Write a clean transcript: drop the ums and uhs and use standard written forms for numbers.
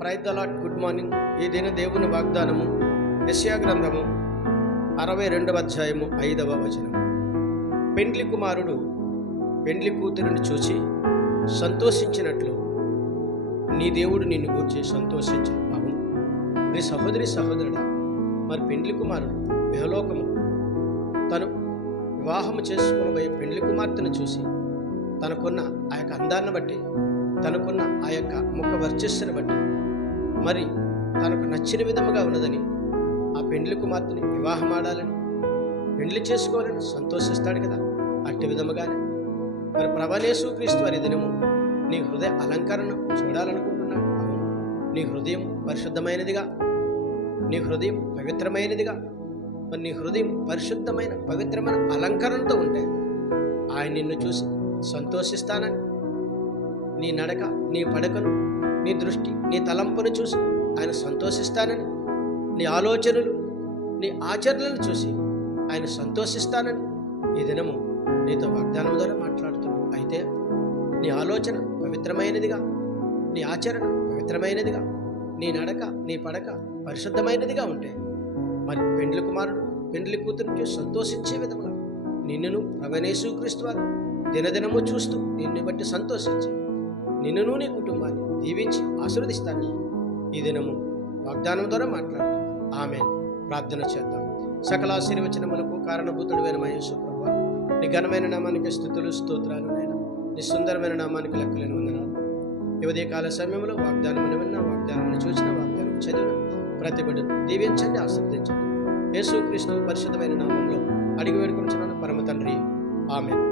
Praise the lord. Good morning. ఈ దిన దేవుని వాగ్దానము యెషయా గ్రంథము 62వ అధ్యాయము 5వ వచనం. పెండ్లి కుమారుడు పెండ్లి కూతురిని చూసి సంతోషించినట్లు నీ దేవుడు నిన్ను గూర్చి సంతోషించను. అవును, నీ సహోదరి సహోదరుడా, మరి పెండ్లి కుమారుడు ఇహలోకము తను వివాహము చేసుకోబోయే పెండ్లి కుమార్తెను చూసి తనకున్న ఆ యొక్క అందాన్ని బట్టి, తనకున్న ఆ యొక్క ముఖ వర్చస్సును బట్టి, మరి తనకు నచ్చిన విధముగా ఉన్నదని ఆ పెండ్లి కుమార్తెని వివాహం ఆడాలని, పెండ్లి చేసుకోవాలని సంతోషిస్తాడు కదా. అట్టి విధముగానే మరి ప్రభువైన యేసుక్రీస్తు వారి దినము నీ హృదయ అలంకరణ చూడాలనుకుంటున్నాడు. అవును, నీ హృదయం పరిశుద్ధమైనదిగా, నీ హృదయం పవిత్రమైనదిగా, మరి నీ హృదయం పరిశుద్ధమైన పవిత్రమైన అలంకరణతో ఉంటే ఆయన నిన్ను చూసి సంతోషిస్తానని, నీ నడక, నీ పడకను, నీ దృష్టి, నీ తలంపును చూసి ఆయన సంతోషిస్తానని, నీ ఆలోచనలు, నీ ఆచరణలను చూసి ఆయన సంతోషిస్తానని ఈ దినము నీతో వాగ్దానం ద్వారా మాట్లాడుతున్నాను. అయితే నీ ఆలోచన పవిత్రమైనదిగా, నీ ఆచరణ పవిత్రమైనదిగా, నీ నడక, నీ పడక పరిశుద్ధమైనదిగా ఉంటే మరి పెండ్లి కుమారుడు పెండ్లి కూతురికి సంతోషించే విధముగా నిన్నును ప్రభువైన యేసుక్రీస్తు వారు దినదినము చూస్తూ నిన్ను బట్టి సంతోషించి నిన్నును నీ కుటుంబాన్ని దీవించి ఆశీర్వదిస్తానని ఈ దినము వాగ్దానం ద్వారా మాట్లాడుతున్నాను. ఆమేన్. ప్రార్థన చేద్దాం. సకల ఆశీర్వచనములకు కారణభూతుడైన మా యేసు ప్రభువా, నీ ఘనమైన నామానికి స్తుతులు స్తోత్రాలు నాయనా. నీ సుందరమైన నామానికి లెక్కలేని వందనాలు. ఈ ఉదయకాల సమయంలో వాగ్దానమును విన్న, వాగ్దానమును చూసిన, వాగ్దానం చదివిన ప్రతి బిడ్డను దీవించండి, ఆశీర్వదించండి. యేసుక్రీస్తు పరిశుద్ధమైన నామంలో అడిగి వేడుకొనుచున్నాను పరమ తండ్రి. ఆమేన్.